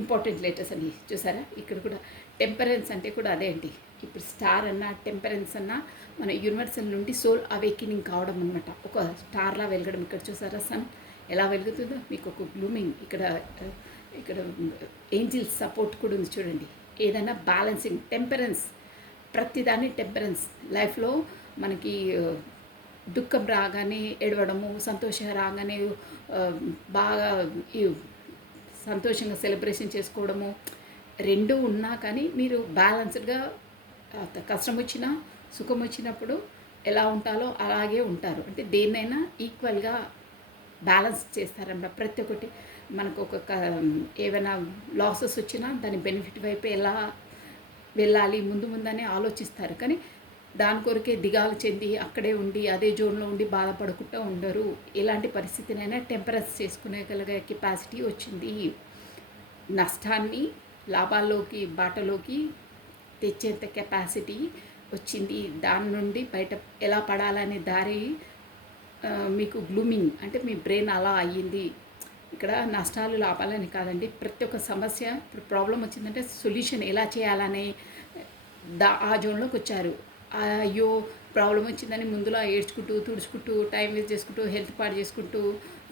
ఇంపార్టెంట్ లెటర్స్ అండి. చూసారా, ఇక్కడ కూడా టెంపరెన్స్ అంటే కూడా అదే అండి. ఇప్పుడు స్టార్ అన్నా టెంపరెన్స్ అన్నా మన యూనివర్సల్ నుండి సోల్ అవేకినింగ్ కావడం అనమాట. ఒక స్టార్లా వెలగడం. ఇక్కడ చూసారా సన్ ఎలా వెలుగుతుందో, మీకు ఒక బ్లూమింగ్. ఇక్కడ ఏంజిల్స్ సపోర్ట్ కూడా ఉంది చూడండి. ఏదైనా బ్యాలెన్సింగ్, టెంపరెన్స్, ప్రతిదాన్ని టెంపరెన్స్. లైఫ్లో మనకి దుఃఖం రాగానే ఏడవడము, సంతోషం రాగానే బాగా సంతోషంగా సెలబ్రేషన్ చేసుకోవడము, రెండూ ఉన్నా కానీ మీరు బ్యాలెన్స్డ్గా కష్టం వచ్చినా సుఖం వచ్చినప్పుడు ఎలా ఉంటారో అలాగే ఉంటారు. అంటే దేన్నైనా ఈక్వల్గా బ్యాలెన్స్ చేస్తారన్నమాట. ప్రతి ఒక్కటి మనకు ఏమైనా లాసెస్ వచ్చినా దాని బెనిఫిట్ వైపు ఎలా వెళ్ళాలి ముందు ముందనే ఆలోచిస్తారు. కానీ దాని కొరకే దిగాలు చెంది అక్కడే ఉండి అదే జోన్లో ఉండి బాధపడకుండా ఉండరు. ఎలాంటి పరిస్థితినైనా టెంపరెన్స్ చేసుకునేగలిగే కెపాసిటీ వచ్చింది. నష్టాన్ని లాభాల్లోకి బాటలోకి తెచ్చేంత కెపాసిటీ వచ్చింది. దాని నుండి బయట ఎలా పడాలనే దారి మీకు గ్లూమింగ్ అంటే మీ బ్రెయిన్ అలా అయ్యింది. ఇక్కడ నష్టాలు లాభాలని కాదండి, ప్రతి ఒక్క సమస్య ఇప్పుడు ప్రాబ్లం వచ్చిందంటే సొల్యూషన్ ఎలా చేయాలనే ఆ జోన్లోకి వచ్చారు. అయ్యో ప్రాబ్లం వచ్చిందని ముందులా ఏడ్చుకుంటూ తుడుచుకుంటూ టైం వేస్ట్ చేసుకుంటూ హెల్త్ పాడు చేసుకుంటూ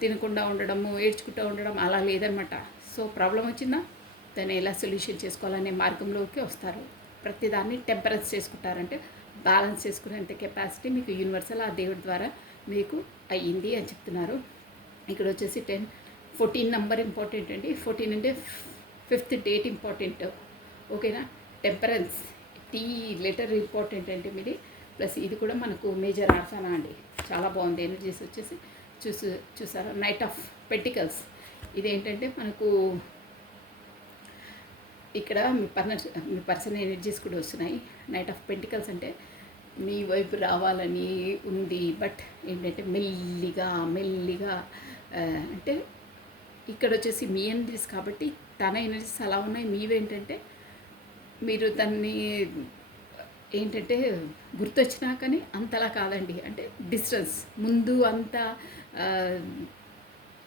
తినకుండా ఉండడము, ఏడ్చుకుంటూ ఉండడం అలా లేదనమాట. సో ప్రాబ్లం వచ్చిందా దాన్ని ఎలా సొల్యూషన్ చేసుకోవాలనే మార్గంలోకి వస్తారు. ప్రతిదాన్ని టెంపరెన్స్ చేసుకుంటారంటే బ్యాలెన్స్ చేసుకునేంత కెపాసిటీ మీకు యూనివర్సల్ ఆ దేవుడి ద్వారా మీకు అయ్యింది అని చెప్తున్నారు. ఇక్కడ వచ్చేసి 14 నెంబర్ ఇంపార్టెంట్ అండి. 14 అంటే 5th డేట్ ఇంపార్టెంట్. ఓకేనా. టెంపరెన్స్ టీ లెటర్ ఇంపార్టెంట్ అంటే మీది. ప్లస్ ఇది కూడా మనకు మేజర్ ఆర్సానా అండి. చాలా బాగుంది. ఎనర్జీస్ వచ్చేసి చూసారా, నైట్ ఆఫ్ పెంటికల్స్. ఇదేంటంటే మనకు ఇక్కడ మీ పర్సన్ ఎనర్జీస్ కూడా వస్తున్నాయి. నైట్ ఆఫ్ పెంటికల్స్ అంటే మీ వైపు రావాలని ఉంది. బట్ ఏంటంటే మెల్లిగా అంటే ఇక్కడ వచ్చేసి మీ ఎనర్జీస్ కాబట్టి తన ఎనర్జీస్ అలా ఉన్నాయి. మీవేంటంటే మీరు దాన్ని ఏంటంటే గుర్తొచ్చినా కానీ అంతలా కాదండి. అంటే డిస్టెన్స్ ముందు అంతా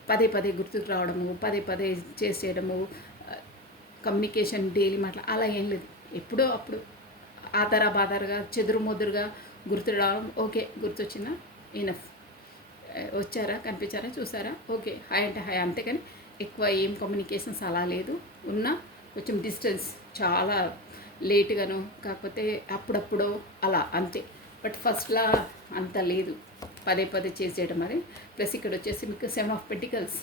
పదే గుర్తుకు రావడము, పదే చేసేయడము, కమ్యూనికేషన్ డైలీ అలా ఏం లేదు. ఎప్పుడో అప్పుడు బాధారుగా చెదురుమొదురుగా గుర్తు రావడం. ఓకే గుర్తొచ్చిందా, ఇనఫ్. వచ్చారా, కనిపించారా, చూసారా, ఓకే హాయ్ అంటే హాయ్. అంతేకాని ఎక్కువ ఏం కమ్యూనికేషన్స్ అలా లేదు. ఉన్న కొంచెం డిస్టెన్స్ చాలా లేట్గాను, కాకపోతే అప్పుడప్పుడు అలా అంతే. బట్ ఫస్ట్లా అంత లేదు, పదే చేసేయడం అది. ప్లస్ ఇక్కడ వచ్చేసి మీకు 7 ఆఫ్ పెంటికల్స్.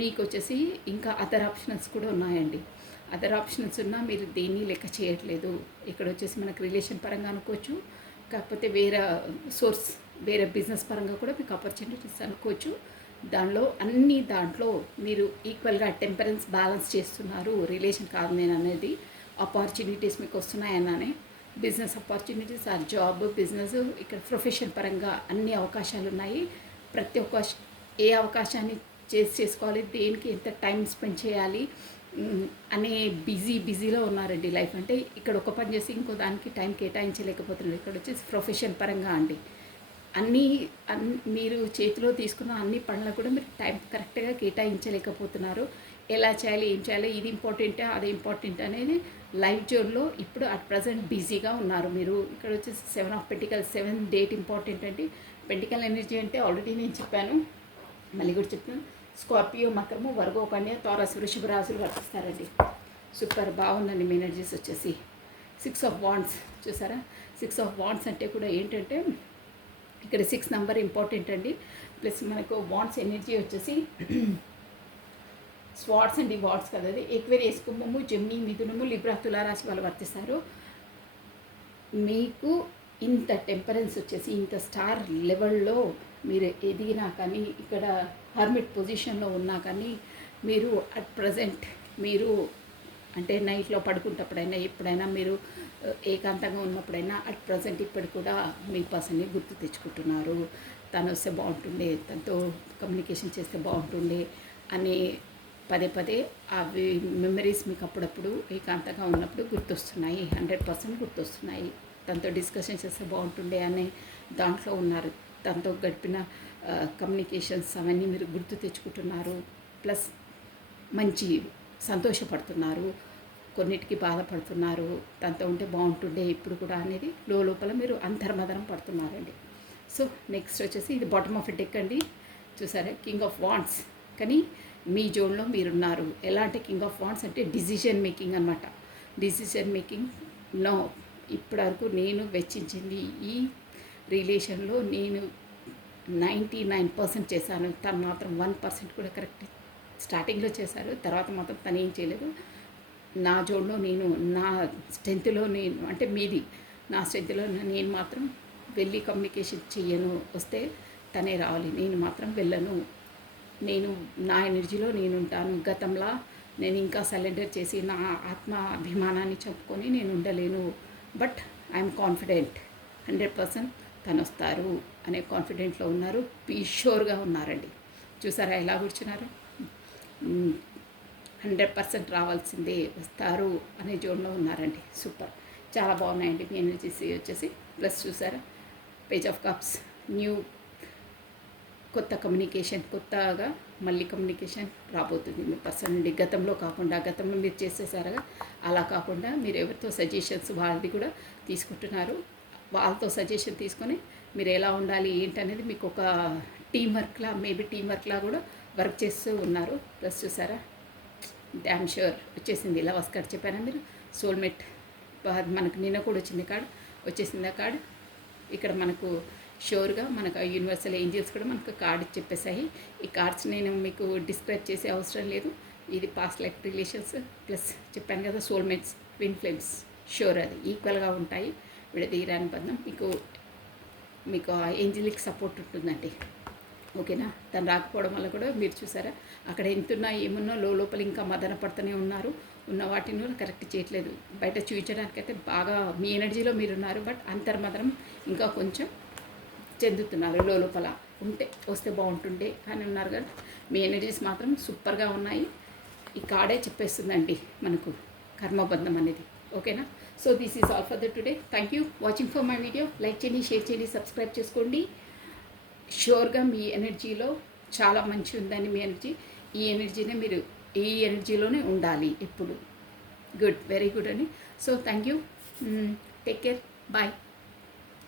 మీకు వచ్చేసి ఇంకా అదర్ ఆప్షన్స్ కూడా ఉన్నాయండి. అదర్ ఆప్షన్స్ ఉన్నా మీరు దేన్ని లెక్క చేయట్లేదు. ఇక్కడ వచ్చేసి మనకు రిలేషన్ పరంగా అనుకోవచ్చు, కాకపోతే వేరే సోర్స్ వేరే బిజినెస్ పరంగా కూడా మీకు ఆపర్చునిటీస్ అనుకోవచ్చు. దాంట్లో మీరు ఈక్వల్గా టెంపరెన్స్ బ్యాలెన్స్ చేస్తున్నారు. రిలేషన్ కాదు నేను అనేది, ఆపర్చునిటీస్ మీకు వస్తున్నాయన్నానే. బిజినెస్ ఆపర్చునిటీస్, ఆ జాబ్, బిజినెస్, ఇక్కడ ప్రొఫెషన్ పరంగా అన్ని అవకాశాలు ఉన్నాయి. ప్రతి ఒక్క ఏ అవకాశాన్ని చేసుకోవాలి, దేనికి ఎంత టైం స్పెండ్ చేయాలి అనే బిజీలో ఉన్నారండి. లైఫ్ అంటే ఇక్కడ ఒక పని చేసి ఇంకో దానికి టైం కేటాయించలేకపోతున్నారు. ఇక్కడ వచ్చేసి ప్రొఫెషన్ పరంగా అండి మీరు చేతిలో తీసుకున్న అన్ని పనులకు కూడా మీరు టైం కరెక్ట్గా కేటాయించలేకపోతున్నారు. ఎలా చేయాలి, ఏం చేయాలి, ఇది ఇంపార్టెంటా అది ఇంపార్టెంట్ అనేది లైఫ్ జోన్లో ఇప్పుడు అట్ ప్రజెంట్ బిజీగా ఉన్నారు మీరు. ఇక్కడ వచ్చేసి 7 ఆఫ్ పెంటికల్స్, 7 డేట్ ఇంపార్టెంట్ అండి. పెంటికల్ ఎనర్జీ అంటే ఆల్రెడీ నేను చెప్పాను, మళ్ళీ కూడా చెప్తాను. స్కార్పియో, మకరము, వర్గో, కన్య, తారస్, వృషభ రాశులు వర్తిస్తారండి. సూపర్ బాగుందండి మీ ఎనర్జీస్ వచ్చేసి. 6 ఆఫ్ వాండ్స్ చూసారా. 6 ఆఫ్ వాండ్స్ అంటే కూడా ఏంటంటే ఇక్కడ 6 నెంబర్ ఇంపార్టెంట్ అండి. ప్లస్ మనకు వాండ్స్ ఎనర్జీ వచ్చేసి స్వాట్స్ అండి, వాట్స్ కదా అది. ఎక్వేరియస్, కుంభము, జెమిని, మిథునము, లిబ్రా, తులారాశి వాళ్ళు వర్తిస్తారు. మీకు ఇంత టెంపరెన్స్ వచ్చేసి ఇంత స్టార్ లెవెల్లో మీరు ఎదిగినా కానీ, ఇక్కడ హర్మిట్ పొజిషన్లో ఉన్నా కానీ, మీరు అట్ ప్రజెంట్ మీరు అంటే నైట్లో పడుకుంటప్పుడైనా ఎప్పుడైనా మీరు ఏకాంతంగా ఉన్నప్పుడైనా అట్ ప్రజెంట్ ఇప్పుడు కూడా మీ పర్సన్ని గుర్తు తెచ్చుకుంటున్నారు. తను వస్తే బాగుంటుండే, తనతో కమ్యూనికేషన్ చేస్తే బాగుంటుండే అని పదే పదే అవి మెమరీస్ మీకు అప్పుడప్పుడు ఏకాంతంగా ఉన్నప్పుడు గుర్తొస్తున్నాయి. 100% గుర్తొస్తున్నాయి. తనతో డిస్కషన్ చేస్తే బాగుంటుండే అనే దాంట్లో ఉన్నారు. తనతో గడిపిన కమ్యూనికేషన్స్ అవన్నీ మీరు గుర్తు తెచ్చుకుంటున్నారు. ప్లస్ మంచి సంతోషపడుతున్నారు, కొన్నిటికి బాధపడుతున్నారు. తనతో ఉంటే బాగుంటుండే ఇప్పుడు కూడా అనేది లోపల మీరు అంతర్మదనం పడుతున్నారండి. సో నెక్స్ట్ వచ్చేసి ఇది బాటమ్ ఆఫ్ ఎ డెక్ అండి. చూసారా, కింగ్ ఆఫ్ వాండ్స్. కానీ మీ జోన్లో మీరున్నారు. ఎలా అంటే కింగ్ ఆఫ్ వాండ్స్ అంటే డిసిషన్ మేకింగ్ అనమాట. డిసిషన్ మేకింగ్ నో, ఇప్పటివరకు నేను వెచ్చించింది ఈ రిలేషన్లో నేను 99% చేశాను. తను మాత్రం 1% కూడా కరెక్ట్ స్టార్టింగ్లో చేశారు. తర్వాత మాత్రం తను ఏం చేయలేదు. నా జోన్లో నేను, నా స్ట్రెంత్లో నేను, అంటే మీది నా స్ట్రెంత్లో నేను మాత్రం వెళ్ళి కమ్యూనికేషన్ చెయ్యను. వస్తే తనే రావాలి, నేను మాత్రం వెళ్ళను. నేను నా ఎనర్జీలో నేను ఉంటాను. గతంలా నేను ఇంకా సరెండర్ చేసి నా ఆత్మ అభిమానాన్ని చెప్పుకొని నేను ఉండలేను. బట్ ఐఎమ్ కాన్ఫిడెంట్ 100% తను వస్తారు అనే కాన్ఫిడెంట్లో ఉన్నారు. షూర్గా ఉన్నారండి. చూసారా ఎలా కూర్చున్నారు? 100% రావాల్సిందే, వస్తారు అనే జోన్లో ఉన్నారండి. సూపర్, చాలా బాగున్నాయండి మీ ఎనర్జీస్ వచ్చేసి. ప్లస్ చూసారా, పేజ్ ఆఫ్ కప్స్, న్యూ కొత్త కమ్యూనికేషన్, కొత్తగా మళ్ళీ కమ్యూనికేషన్ రాబోతుంది మీ పర్సన్ నుండి. గతంలో కాకుండా, గతంలో మీరు చేసేసారుగా అలా కాకుండా మీరు ఎవరితో సజెషన్స్ వాళ్ళది కూడా తీసుకుంటున్నారు. వాళ్ళతో సజెషన్ తీసుకొని మీరు ఎలా ఉండాలి ఏంటనేది మీకు ఒక టీం వర్క్లా, మేబీ టీం వర్క్లా కూడా వర్క్ చేస్తూ ఉన్నారు. ప్లస్ చూసారా, డ్యామ్ షూర్ వచ్చేసింది. ఇలా వస్కాడ్ చెప్పారా మీరు, సోల్మేట్ మనకు నిన్న కూడా వచ్చింది కార్డ్, వచ్చేసింది ఆ కార్డ్. ఇక్కడ మనకు షూర్గా మనకు యూనివర్సల్ ఏంజల్స్ కూడా మనకు కార్డ్ చెప్పేసాయి. ఈ కార్డ్స్ నేను మీకు డిస్క్రైబ్ చేసే అవసరం లేదు. ఇది పాస్ట్ లైఫ్ రిలేషన్స్, ప్లస్ చెప్పాను కదా సోల్మేట్స్, ట్విన్ ఫ్లేమ్స్, షూర్ అది ఈక్వల్గా ఉంటాయి. విడదీయరాని బంధం. మీకు ఏంజలిక్ సపోర్ట్ ఉంటుందండి. ఓకేనా? తను రాకపోవడం వల్ల కూడా మీరు చూసారా, అక్కడ ఎంతున్నా ఏమున్నా లోపల ఇంకా మదన పడుతూనే ఉన్నారు. ఉన్న వాటిని కూడా కరెక్ట్ చేయట్లేదు. బయట చూపించడానికైతే బాగా మీ ఎనర్జీలో మీరున్నారు. బట్ అంతర్మదనం ఇంకా కొంచెం చెందుతున్నారు. లోపల ఉంటే వస్తే బాగుంటుండే అని ఉన్నారు కదా. మీ ఎనర్జీస్ మాత్రం సూపర్గా ఉన్నాయి. ఈ కార్డే చెప్పేస్తుందండి మనకు కర్మబంధం అనేది. ఓకేనా? So this is all for the today. Thank you watching for my video. Like చేయండి, షేర్ చేయండి, సబ్స్క్రైబ్ చేసుకోండి. షూర్గా మీ ఎనర్జీలో చాలా మంచి ఉందని మీ ఎనర్జీ, ఈ ఎనర్జీనే మీరు ఈ ఎనర్జీలోనే ఉండాలి ఎప్పుడు. గుడ్, వెరీ గుడ్ అండి. So thank you, take care, bye.